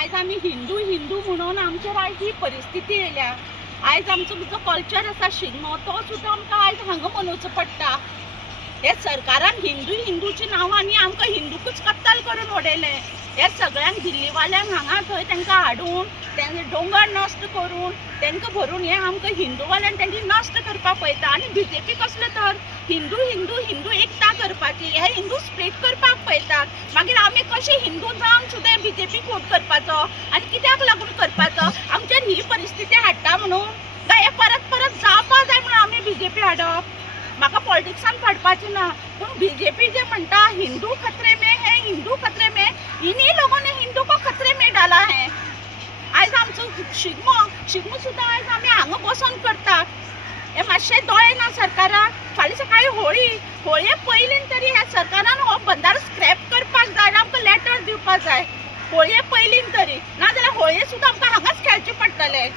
आज आम्ही हिंदू हिंदू म्हणून आमचेर आयज ही परिस्थिती येयल्या। आज आमचो जो कल्चर आसा शिगमो तो सुद्दां आमकां आयज हांगा मनोवचो पडटा। हे सरकारान हिंदू हिंदूच्या नांवांनी आमकां हिंदूकूच कत्तल करून उडयले। हे सगळ्यांक दिल्लीवाल्यांक हांगा थंय तांकां हाडून तेंचे दोंगर नश्ट करून तांकां भरून हे आमकां हिंदूवाल्यांक तेंची नश्ट करपाक पळयता। आनी बीजेपी कसले तर हिंदू हिंदू हिंदू एकता करपाची, हे हिंदू स्प्लीट करपाक पळयतात। मागीर आमी कशे हिंदू जावन सुद्दां बीजेपीक वोट करपाचो आनी कित्याक लागून करपाचो? आमचेर ही परिस्थिती हाडटा म्हणून काय हे परत परत जावपा जाय म्हणून आमी बीजेपी हाडप? म्हाका पॉलिटिक्सान पडपाचें ना, पूण बीजेपी जे म्हणटा हिंदू खतरे में है, हिंदू खतरे में, इन्हीं लोगों ने हिंदू को खतरे में डाला है। आज आमचो शिगमो सुद्दां आज आमी हांगा बसून करतात। हे मातशे दोळे ना सरकाराक? फाल्यां सकाळी होळये पयलीं तरी ह्या सरकारान हो बंधारो स्क्रॅप करपाक जाय, आमकां लेटर दिवपाक जाय होळये पयलीं तरी, नाजाल्यार होळये सुद्दां आमकां हांगाच खेळचे पडटले।